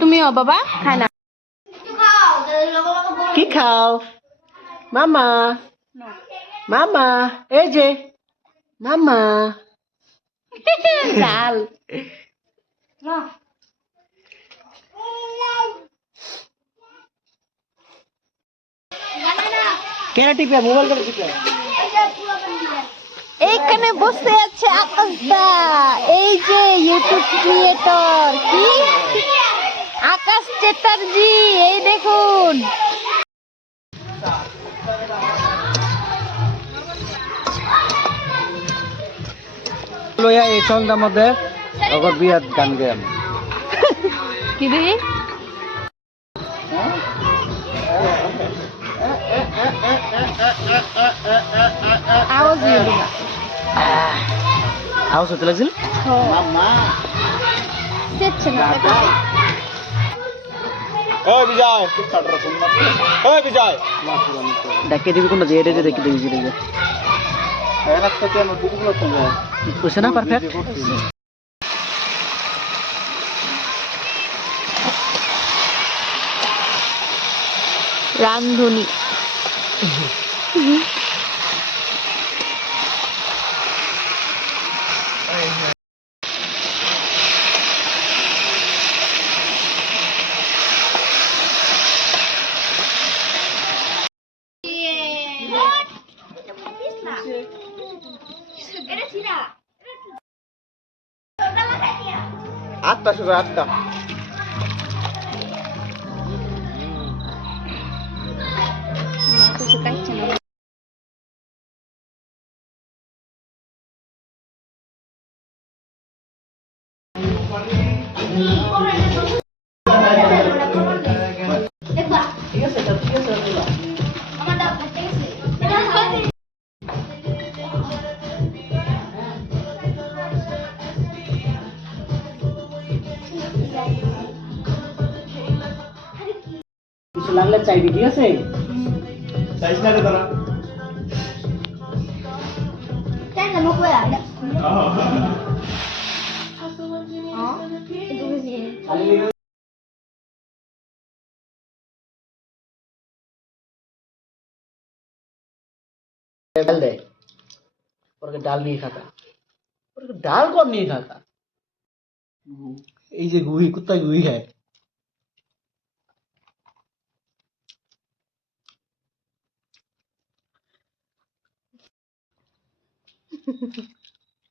তুমিও বাবা খায় না কি খাও মামা মামা এই যে মামা চাল কেন টিপে মোবাইল করে টিপে এইখানে বসে আছে আকাশদা এই যে ইউটিউব ক্রিয়েটর কি আকাশ চ্যাটার্জি এই দেখুন লয়া এই সন্ধ্যার মধ্যে অগর বিয়াত গান গাম কি দেখি আওয়াজ হতে লাগছিল দেখে দিবি কোনটা দিয়ে দেখে দিবি বুঝছে না পারফেক্ট রান্ধুনি আটটা শুধু আটটা কিছু লাগলে চাইবি ঠিক আছে চাইছ না রে তোরা কেন না কই আইলা डाल दे और डाल नहीं खाता और डाल कौन नहीं खाता এই যে গুই কুত্তা গুই খায়